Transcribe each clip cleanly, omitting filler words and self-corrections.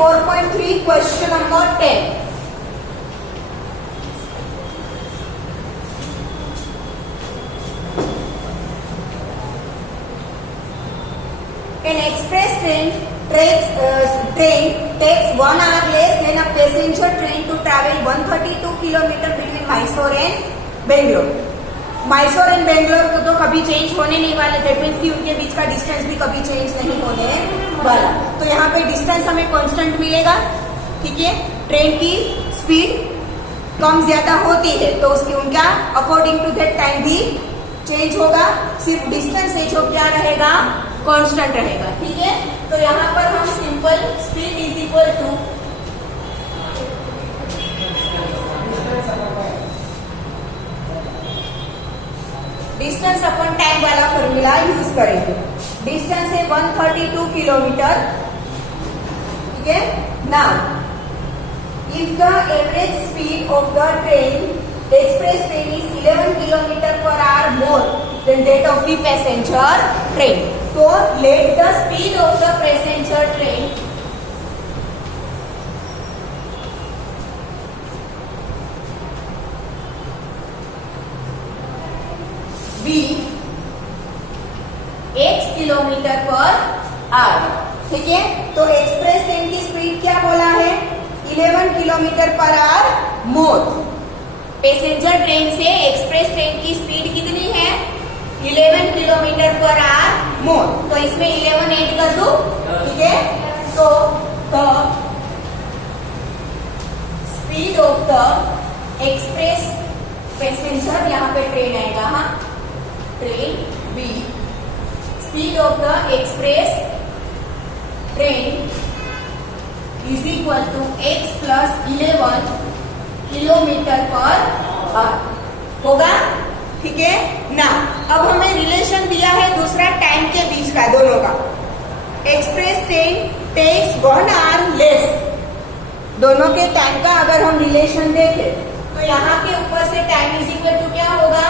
4.3 question number 10. An express train takes 1 hour less than a passenger train to travel 132 kilometer between Mysore and Bangalore. Mysore and Bangalore को तो कभी change होने नहीं वाले, that means कि उनके बीच का डिस्टेंस भी कभी चेंज नहीं होने वाला। तो यहाँ पे डिस्टेंस हमें कांस्टेंट मिलेगा, ठीक है। ट्रेन की स्पीड कम ज्यादा होती है तो उसकी उनका अकॉर्डिंग टू दैट टाइम भी चेंज होगा, सिर्फ डिस्टेंस है जो क्या रहेगा, कांस्टेंट रहेगा, ठीक है। तो यहाँ पर हम simple speed is equal to distance upon time वाला फॉर्मूला यूज करेंगे। डिस्टेंस है 132 किलोमीटर, ठीक है। Now if the average speed of the train express train is 11 kilometre per hour more than that of the passenger train, तो let the speed of the passenger train be x kilometre per hour, ठीक है। तो express train की speed क्या बोला है, 11 kilometre per hour मोर। Passenger train से express train की स्पीड कितनी है, 11 किलोमीटर पर आवर मोर। तो इसमें 11 ऐड कर दो, ठीक है। तो the speed of the express passenger, यहाँ पे ट्रेन आएगा, हाँ, train be, speed of the express train is equal to x plus 11 kilometre per hour होगा, ठीक है ना। अब हमें रिलेशन दिया है दूसरा टाइम के बीच का, दोनों का। Express train takes 1 hour less, दोनों के टाइम का अगर हम रिलेशन देखें तो यहाँ के ऊपर से टाइम इज इक्वल टू क्या होगा,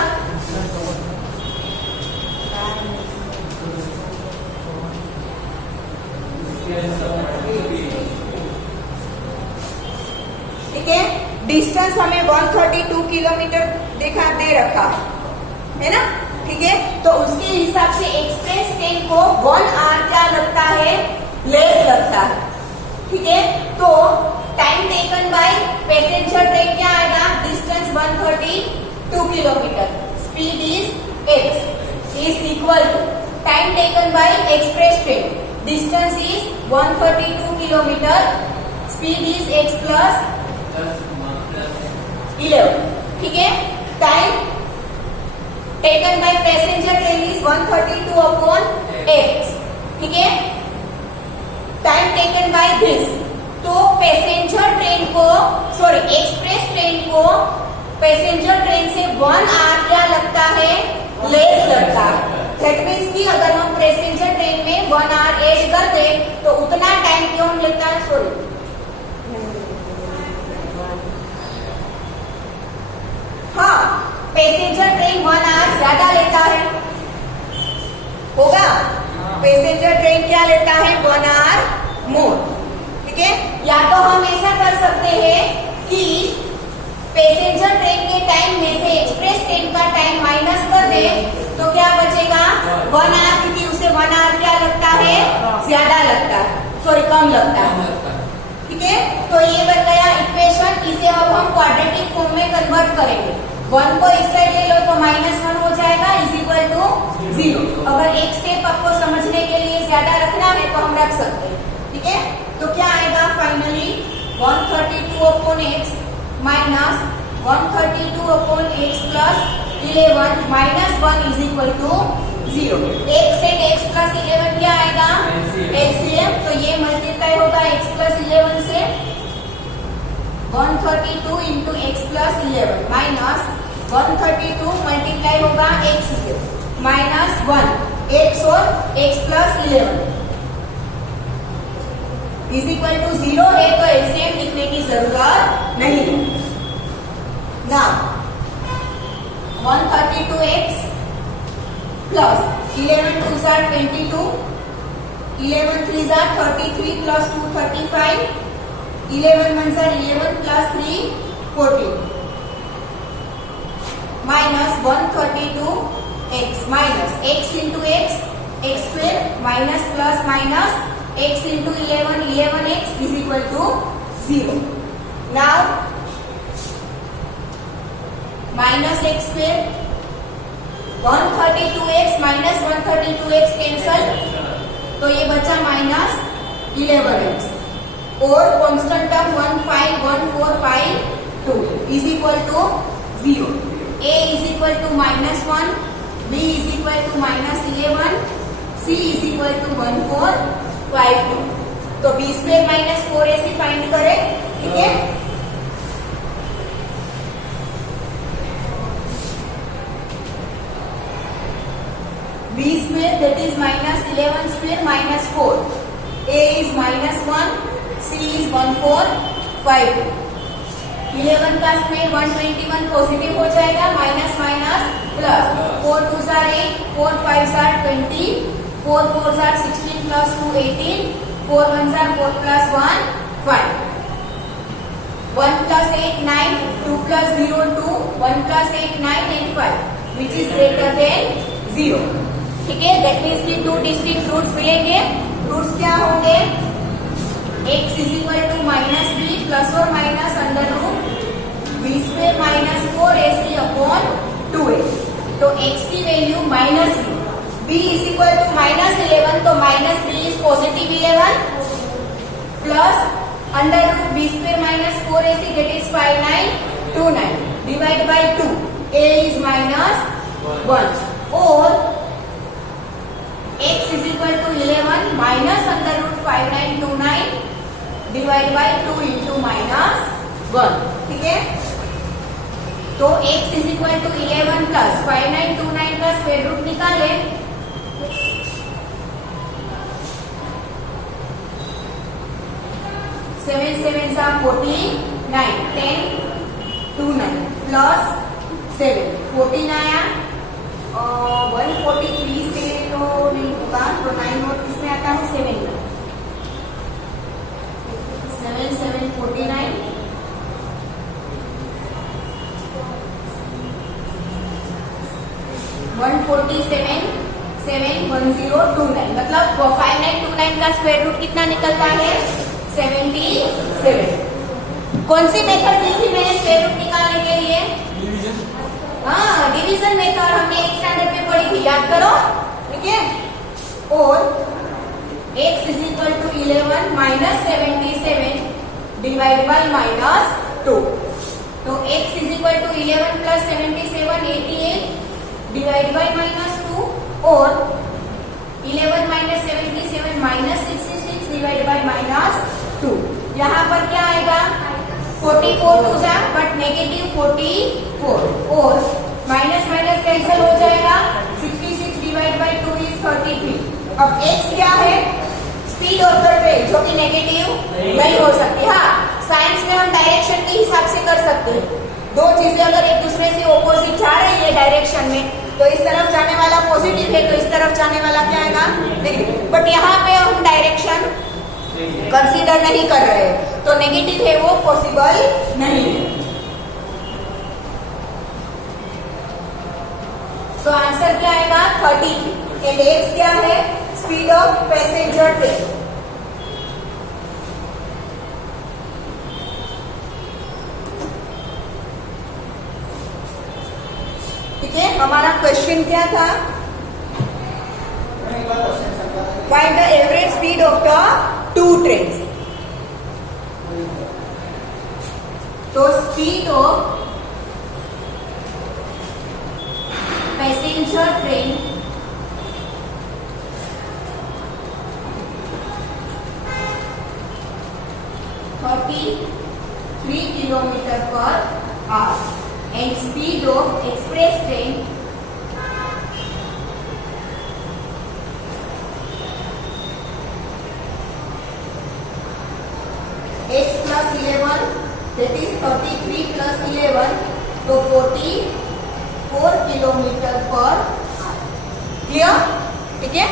ठीक है। डिस्टेंस हमें 132 किलोमीटर दे रखा है ना, ठीक है। तो उसके हिसाब से एक्सप्रेस ट्रेन को 1 आवर क्या लगता है, लेस लगता है, ठीक है। तो time taken by passenger train क्या आएगा, distance 132 kilometre, speed is x is equal to time taken by express train, distance is 132 kilometre, speed is x plus 11, ठीक है। Time taken by passenger train is 132 upon x, ठीक है। Time taken by this, तो passenger train को, sorry, express train को passenger train से 1 our क्या लगता है, लेस लगता है। दैट मीन्स कि अगर हम पैसेंजर ट्रेन में 1 आवर ऐड कर दे तो उतना टाइम क्यों लेता है, सॉरी, हाँ, पैसेंजर ट्रेन 1 आवर ज्यादा लेता है, होगा। पैसेंजर ट्रेन क्या लेता है, 1 आवर मोर, ठीक है। या तो हम ऐसा कर सकते हैं कि पैसेंजर ट्रेन के टाइम में से एक्सप्रेस ट्रेन का टाइम माइनस कर दे तो क्या बचेगा, 1 आवर, क्योंकि उसे 1 आवर क्या लगता है, ज्यादा लगता है, सॉरी, कम लगता है, ठीक है। तो ये बन गया इक्वेशन। इसे अब हम क्वाड्रेटिक फॉर्म में कन्वर्ट करेंगे। 1 को इस साइड ले लो तो -1 हो जाएगा, इज इक्वल टू 0। अगर एक स्टेप आपको समझने के लिए ज्यादा रखना है तो हम रख सकते हैं, ठीक है। तो क्या आएगा finally, 132 upon x minus 132 upon x plus 11 minus 1 is equal to 0। x से x प्लस 11 क्या आएगा, LCM, तो ये मल्टीप्लाई होगा x प्लस 11 से, 132 into x plus 11 minus 132 multiply होगा x से, माइनस 1, x और x plus 11 is equal to 0 है, तो एलसीएम लिखने की जरूरत नहीं है ना। 132x plus 11 2 22 11 3s are 33 plus 2 35. 11 1s are 11 plus 3 14. Minus 132 x minus x into x square minus plus minus x into 11x is equal to 0. Now minus x square 132x minus 132x cancel, तो ये बचा minus 11x और constant term 15145 is equal to 0. A is equal to -1, B is equal to -11, C is equal to 1452. तो B square minus 4AC find करें, ठीक है। B square that is -11 square minus 4. A is -1, C is 1452. 11 का square 121 positive हो जाएगा, minus minus plus 4 2s are 8, 4 5s are 20, 4 4s are 16 plus 2 18, 4 1s are 4 plus 1 5. 1 plus 8 9, 2 plus 0 2, 1 plus 8 9 and 5 which is greater than 0. ठीक है, that means की 2 distinct roots मिलेंगे। Roots क्या होंगे? x is equal to -b plus or minus under root b square minus 4ac upon 2a. तो x की value minus b is equal to -11, तो minus b is positive 11 plus under root b square minus 4ac that is 5929 divide by 2 a is -1 और x is equal to 11 minus under root 5929 divide by 2 into -1, ठीक है। तो x is equal to 11 plus 5929 का square root निकाले, seven seven सा 49, 10 29 plus 7 14 आया, 143 से तो नहीं होगा, तो 9 और किसमें आता है 7 में, 7 7 49 147 7 1029 मतलब 5929 का स्क्वायर रूट कितना निकलता है 77। कौन सी मेथड दी थी मैंने स्क्वायर रूट निकालने के लिए? हाँ, डिवीजन मेथड हमने एक स्टैंडर्ड में पढ़ी थी, याद करो, ठीक है। और x is equal to 11 minus 77 divide by -2, तो x is equal to 11 plus 77 88 divide by -2 और 11 minus 77 minus 66 डिवाइड बाय -2। यहाँ पर क्या आएगा 44 टू जा बट नेगेटिव 44 और माइनस माइनस कैंसिल हो जाएगा, 66 डिवाइड बाय 2 इज 33। अब x क्या है? स्पीड ऑफ द ट्रेन, जो कि नेगेटिव नहीं हो सकती। हाँ, साइंस में हम डायरेक्शन के हिसाब से कर सकते हैं। दो चीजें अगर एक दूसरे से ऑपोजिट जा रही है डायरेक्शन में, तो इस तरफ जाने वाला पॉजिटिव है, तो इस तरफ जाने वाला क्या आएगा नेगेटिव। बट यहाँ पे हम डायरेक्शन कंसीडर नहीं कर रहे हैं, तो नेगेटिव है वो पॉसिबल नहीं है। तो आंसर क्या आएगा 33 एंड x क्या है? Speed of passenger train. ठीक है, हमारा क्वेश्चन क्या था? Find the average speed of the 2 trains. तो speed of passenger train km/h and speed of express train x plus 11 that is 33 plus 11 तो 44 km/h। क्लियर? ठीक है।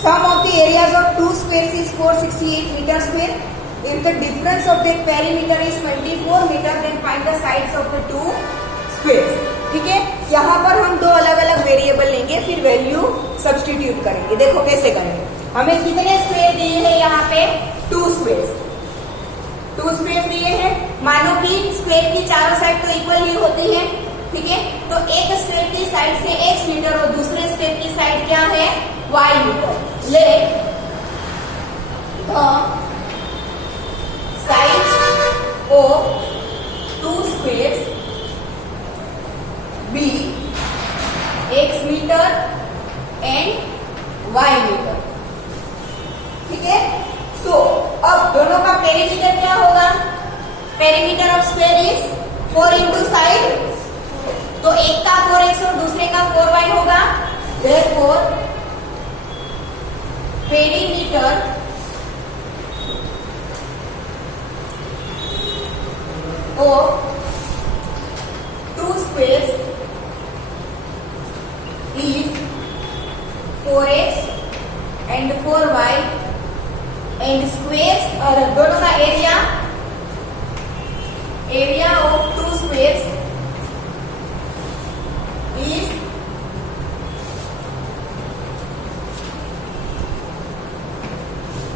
Sum of the areas of two squares is 468 meter square. If the difference of the perimeter is 24 meter, then find the sides of the two squares. ठीक है, यहाँ पर हम दो अलग अलग वेरिएबल लेंगे, फिर वैल्यू सब्स्टिट्यूट करेंगे. देखो कैसे करेंगे. हमें कितने स्क्वायर दिए हैं यहाँ पे? 2 स्क्वायर्स. 2 स्क्वायर्स दिए हैं. मानो कि स्क्वायर की चारों साइड तो इक्वल ही होती है. ठीक है, तो एक स्क्वायर की साइड से x मीटर और दूसरे स्क्वायर की साइड क्या है? y metre. Let the sides of two squares be x meter and y meter. ठीक है, तो अब दोनों का पेरीमीटर क्या होगा? Perimeter of square is 4 into side, तो एक का 4x और दूसरे का 4y होगा. Therefore, perimeter of two squares is 4x and 4y and squares और दोनों का area of two squares is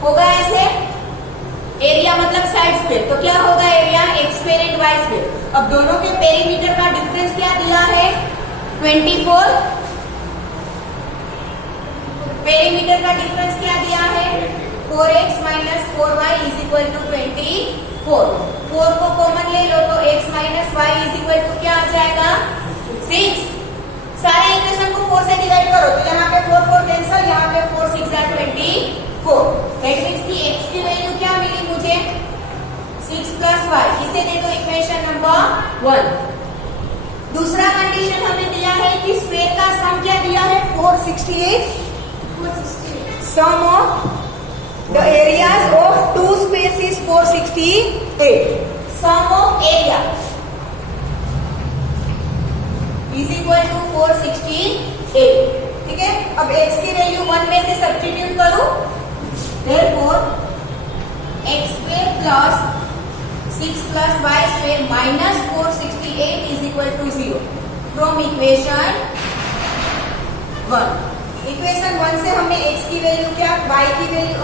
होगा ऐसे. एरिया मतलब साइड स्क्वायर, तो क्या होगा area? X square and y square. अब दोनों के पेरीमीटर का डिफरेंस क्या दिया है? 24. पेरीमीटर का डिफरेंस क्या दिया है? 4x minus 4y is equal to 24. 4 को कॉमन ले लो तो x minus y is equal to क्या आ जाएगा? 6. सारे इक्वेशन को 4 से डिवाइड करो तो यहाँ पे 4 4 कैंसिल, यहाँ पे 4 6 are 24. दैट मीन्स की x की वैल्यू क्या मिली मुझे? 6 प्लस y. इसे दे दो इक्वेशन नंबर 1. दूसरा कंडीशन हमें दिया है कि स्क्वायर का सम क्या दिया है? 468. Sum of the areas of two squares is 468. Sum of area is equal to 468. ठीक है, अब x की वैल्यू 1 में से सब्स्टिट्यूट करो. Therefore, x square plus 6 plus y square minus 468 is equal to 0. From equation 1. Equation 1 से हमने x की वैल्यू क्या? y की वैल्यू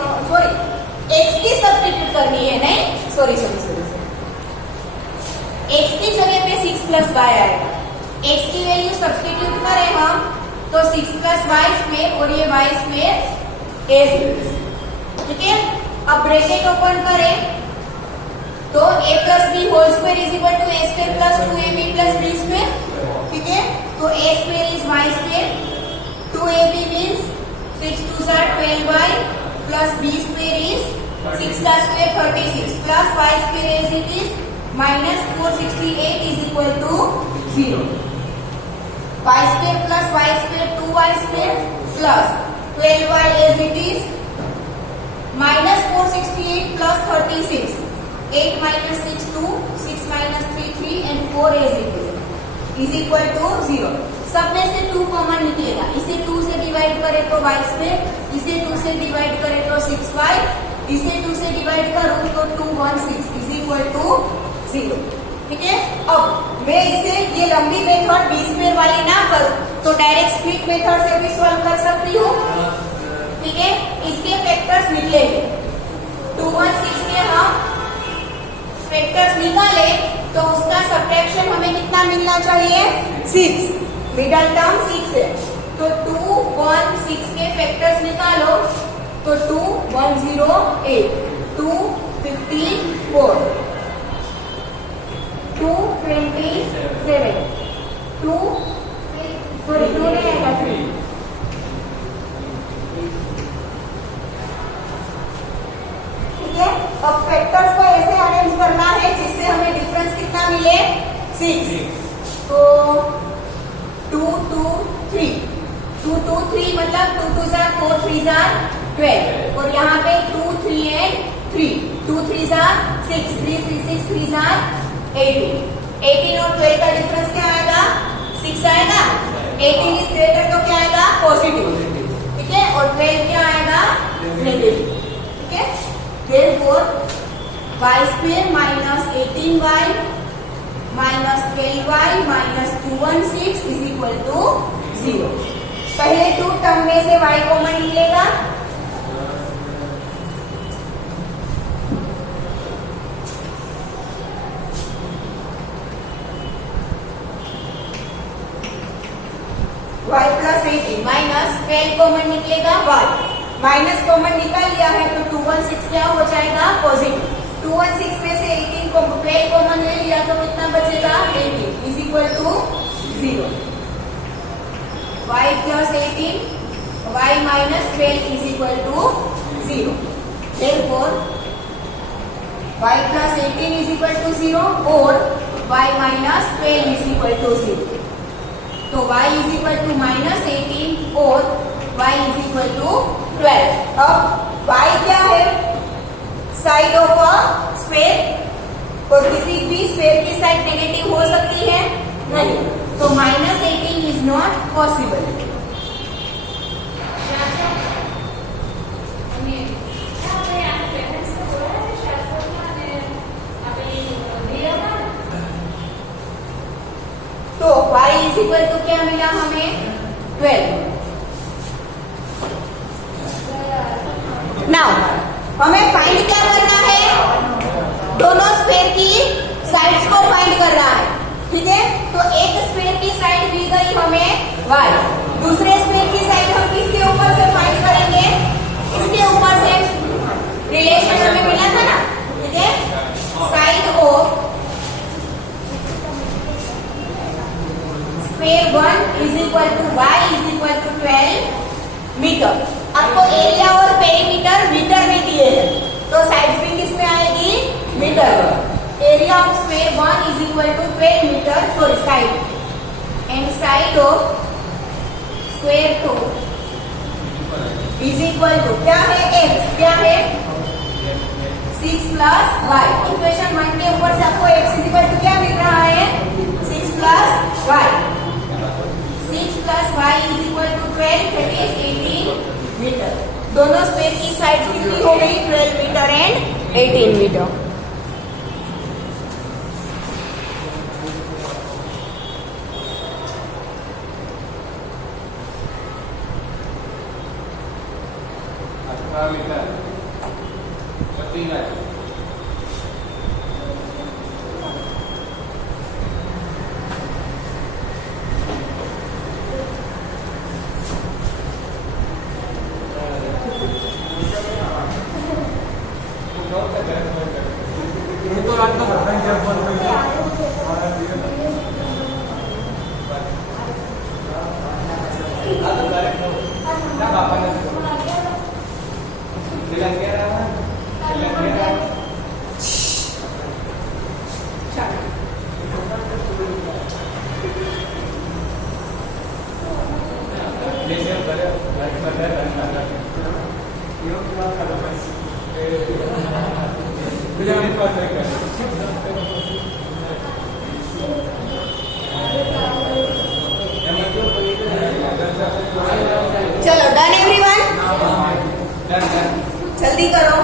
x की सब्स्टिट्यूट करनी है. नहीं, सॉरी x की जगह पे 6 प्लस y आएगा. x की वैल्यू सब्स्टिट्यूट करें हम तो 6 प्लस y स्क्वायर और ये y स्क्वायर a. ठीक है, अब ब्रैकेट ओपन करें तो a plus b whole square is equal to a square plus 2ab plus b square. ठीक है, तो a square is y square, 2ab means 6 2 are 12y plus b square is 6 का square 36 plus y square as it is minus 468 is equal to 0. y square plus y square 2y square plus 12y as it is minus 468 plus 36. 8 minus 6 2, 6 minus 3 3 and 4 as it is equal to 0. सब में से 2 common निकलेगा. इसे 2 से divide करें तो y square, इसे 2 से डिवाइड करें तो 6y, इसे 2 से डिवाइड करूं तो 216 इज इक्वल टू 0. ठीक है, अब मैं इसे ये लंबी मेथड b स्क्वायर वाली ना करूं तो डायरेक्ट स्प्लिट मेथड से भी सॉल्व कर सकती हूँ. ठीक है, इसके फैक्टर्स निकलेंगे. 216 के हम फैक्टर्स निकाले तो उसका सब्ट्रैक्शन हमें कितना मिलना चाहिए? 6. मिडल टर्म 6 है तो 216 के फैक्टर्स निकालो तो 2108, 254, 227, 2 नहीं आएगा 3. अब फैक्टर्स को ऐसे अरेंज करना है जिससे हमें डिफरेंस कितना मिले? 6. तो 2 2 3, 2 2 3 मतलब 2 2 जार 4 3 जार 12 और यहाँ पे 2 3 and 3, 2 3 जार 6, 3 3 6 3 जार 18. 18 और 12 का डिफरेंस क्या आएगा? 6 आएगा. 18 इज ग्रेटर तो क्या आएगा? पॉजिटिव. ठीक है, है, और 12 क्या आएगा, नेगेटिव, ठीक है। Therefore y square minus 18y minus 12y minus 216 is equal to 0। पहले 2 टर्म में से y कॉमन निकलेगा, y प्लस 18 माइनस 12 कॉमन निकलेगा, y माइनस कॉमन निकाल लिया है तो 216 क्या हो जाएगा, पॉजिटिव। 216 में से 18 को 12 कॉमन ले लिया तो कितना बचेगा, 18 is equal to 0। y plus 18 y minus 12 is equal to 0। Therefore y plus 18 is equal to 0 और y minus 12 is equal to 0। तो y is equal to minus 18 और y इज इक्वल टू 12। अब y क्या है, side of a square, और किसी भी square की साइड नेगेटिव हो सकती है, नहीं, तो माइनस 18 इज नॉट पॉसिबल। तो y इज इक्वल टू क्या मिला हमें, 12। नाउ हमें फाइंड क्या करना है, दोनों स्क्वायर की साइड्स को फाइंड करना है, ठीक है। तो एक स्क्वायर की साइड दी गई हमें y, दूसरे स्क्वायर की साइड हम किसके ऊपर से फाइंड करेंगे, इसके ऊपर से, रिलेशन हमें मिला था ना, ठीक है। Side of square 1 is equal to y is equal to 12 metre. आपको एरिया और पेरीमीटर मीटर में दिए हैं, तो साइड भी किस में आएगी, metre. Area of square 1 is equal to 12 metre, sorry side, and side of square 2 is equal to क्या है, x क्या है, 6 प्लस y। इक्वेशन 1 के ऊपर से आपको x इज इक्वल टू क्या मिल रहा है, 6 plus y। 6 plus y is equal to 12, that is 18 metre. दोनों स्क्वायर की साइड कितनी हो गई, 12 मीटर एंड 18 मीटर। चलो डन एवरीवन, जल्दी करो।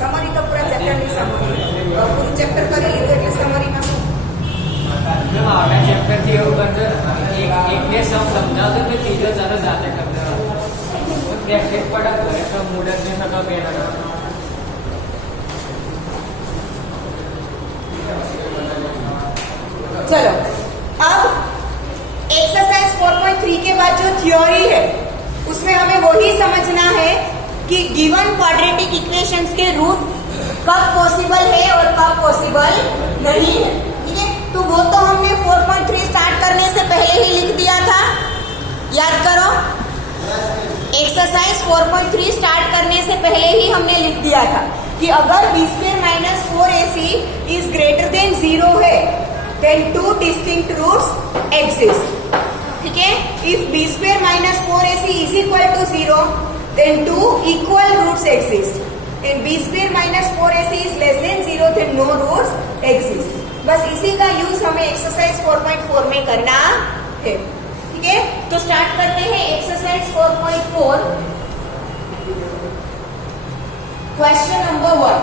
समरी तो पूरा चैप्टर नहीं, समरी पूरी चैप्टर કરી લીધું એટલે સમરીમાં શું મેમ આવડા ચેપ્ટર થી એવું કરજો, એક બે સમ સમજાવજો કે ત્રીજો ચાલો જાતે કરજો, પ્રેક્ટિસ પડા કરે તો મૂડ જ ન સકા બેના। चलो अब एक्सरसाइज 4.3 के बाद जो थ्योरी है उसमें हमें वही समझना है कि गिवन क्वाड्रेटिक इक्वेशंस के रूट कब पॉसिबल है और कब पॉसिबल नहीं है, ठीक है। तो वो तो हमने 4.3 स्टार्ट करने से पहले ही लिख दिया था, याद करो। एक्सरसाइज 4.3 स्टार्ट करने से पहले ही हमने लिख दिया था कि अगर b square minus 4ac is greater than 0 है, देन 2 डिस्टिंक्ट रूट्स एग्जिस्ट, ठीक है। If b square minus 4ac is equal to 0, then two equal roots exist. And b square minus 4ac is less than 0, then no roots exist. बस इसी का use हमें exercise 4.4 में करना है. ठीक है, तो स्टार्ट करते हैं exercise 4.4. Question number 1.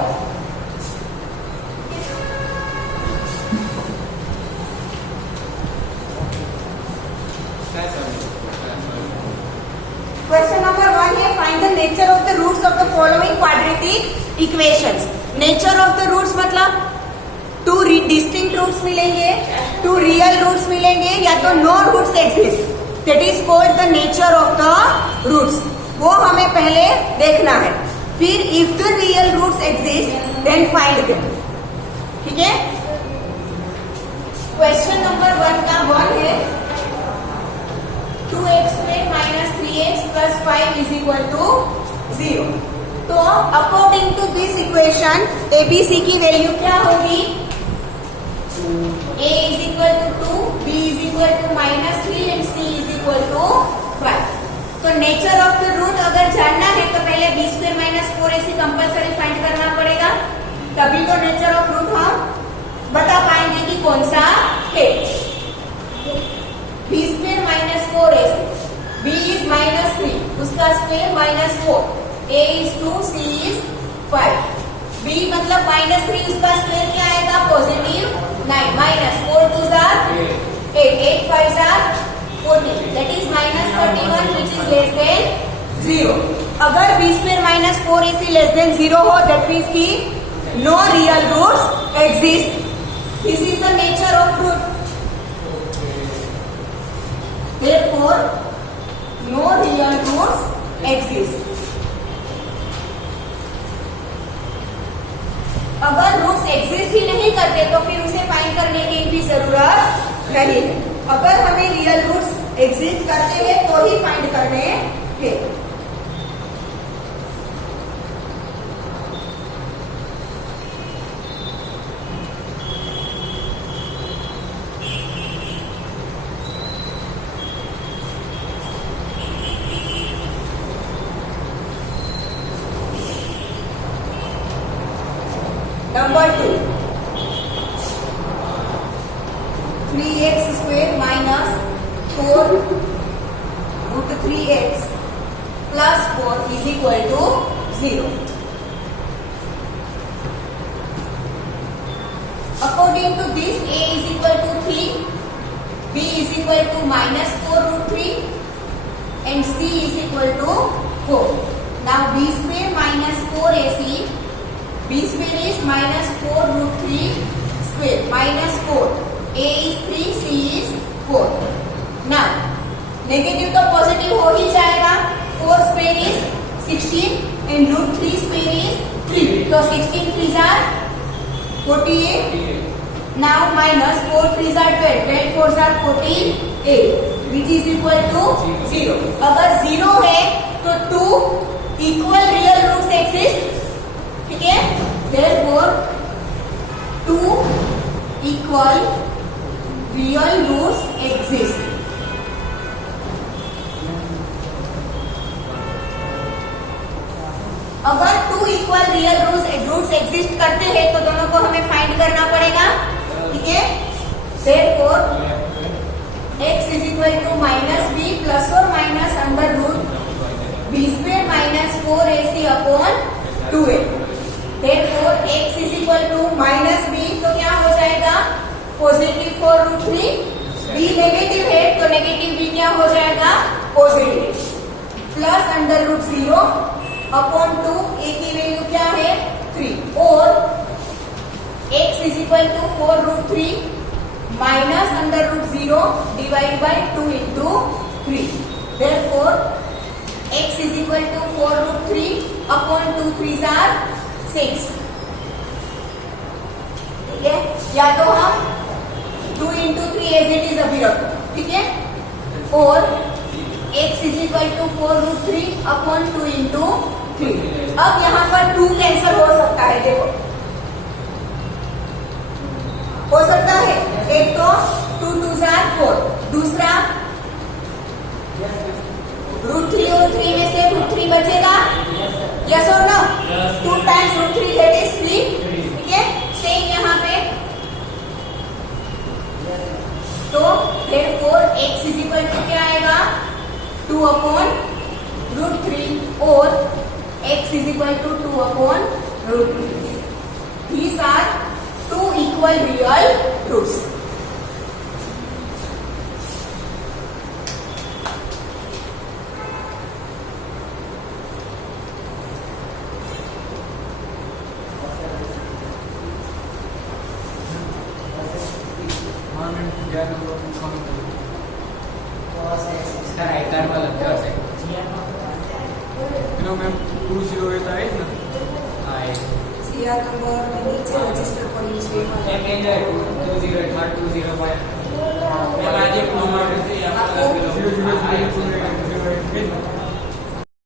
Question number 1 है find the nature of the roots of the following quadratic equations. Nature of the roots मतलब टू डिस्टिंक्ट रूट्स मिलेंगे, टू रियल रूट्स मिलेंगे, या तो no roots exist. That is called the nature of the roots. वो हमें पहले देखना है. फिर if the real roots exist then find them. ठीक है, क्वेश्चन नंबर 1 का 1 है 2x square minus 3x plus 5 is equal to 0. तो according to this equation ABC की वैल्यू क्या होगी? A is equal to 2, B is equal to minus 3 and C is equal to 5. तो nature of the root अगर जानना है तो पहले b square minus 4ac compulsory find करना पड़ेगा, तभी तो नेचर ऑफ रूट हम बता पाएंगे कि कौन सा है. b square minus 4ac, b is minus 3, उसका square minus 4, a is 2, c is 5. b मतलब minus 3, उसका स्क्वायर क्या आएगा? Positive 9 minus 4 2s are 8, 8 5s are 14. That is minus 31 which is less than 0. अगर b square minus 4ac less than 0 हो, that means कि no real roots exist. This is the nature of root. Therefore, no real roots exist. अगर roots exist ही नहीं करते तो फिर उसे find करने की भी जरूरत नहीं है. अगर हमें रियल रूट्स एग्जिस्ट करते हैं तो ही फाइंड करने हैं. Number 2, 3x square minus 4 root 3x plus 4 is equal to 0. According to this, a is equal to 3, b is equal to minus 4 root 3 and c is equal to 4. Now b square minus 4ac, b square is minus 4 root 3 square minus 4. a is 3, c is 4. Now negative तो positive हो ही जाएगा. 4 square is 16 and root 3 square is 3. तो 16 3s are 48. Now minus 4 3s are 12. 12 4s are 48 which is equal to 0. अगर 0 है तो 2 equal real roots exist. ठीक है, therefore 2 equal real roots exist. अगर 2 इक्वल रियल रूट्स एग्जिस्ट करते हैं तो दोनों को हमें फाइंड करना पड़ेगा. ठीक है, therefore x is equal to minus b plus or minus under root b square minus 4ac upon 2a. therefore x is equal to minus b तो क्या हो जाएगा? Positive 4 root 3. b नेगेटिव है तो नेगेटिव b क्या हो जाएगा? Positive. Plus under root 0 upon 2, a की वैल्यू क्या है? 3. और x is equal to 4 root 3 minus under root 0 divide by 2 into 3. therefore x is equal to 4 root 3 upon 2 3s are 6. ठीक है, या तो हम 2 into 3 as it is अभी रखो. ठीक है, और x is equal to 4 root 3 upon 2 into 3. अब यहाँ पर 2 कैंसिल हो सकता है. देखो हो सकता है, एक तो 2 2s are 4, दूसरा रूट 3 और 3 में से रूट 3 बचेगा x इजिकल टू क्या आएगा 2/√3 और x is equal to 2/√3. These are two equal real roots. इसका राइट हैंड वाला क्या है मैम 208 आहे ना हाँ या नंबर नीचे रजिस्टर पर यूज एक 208 205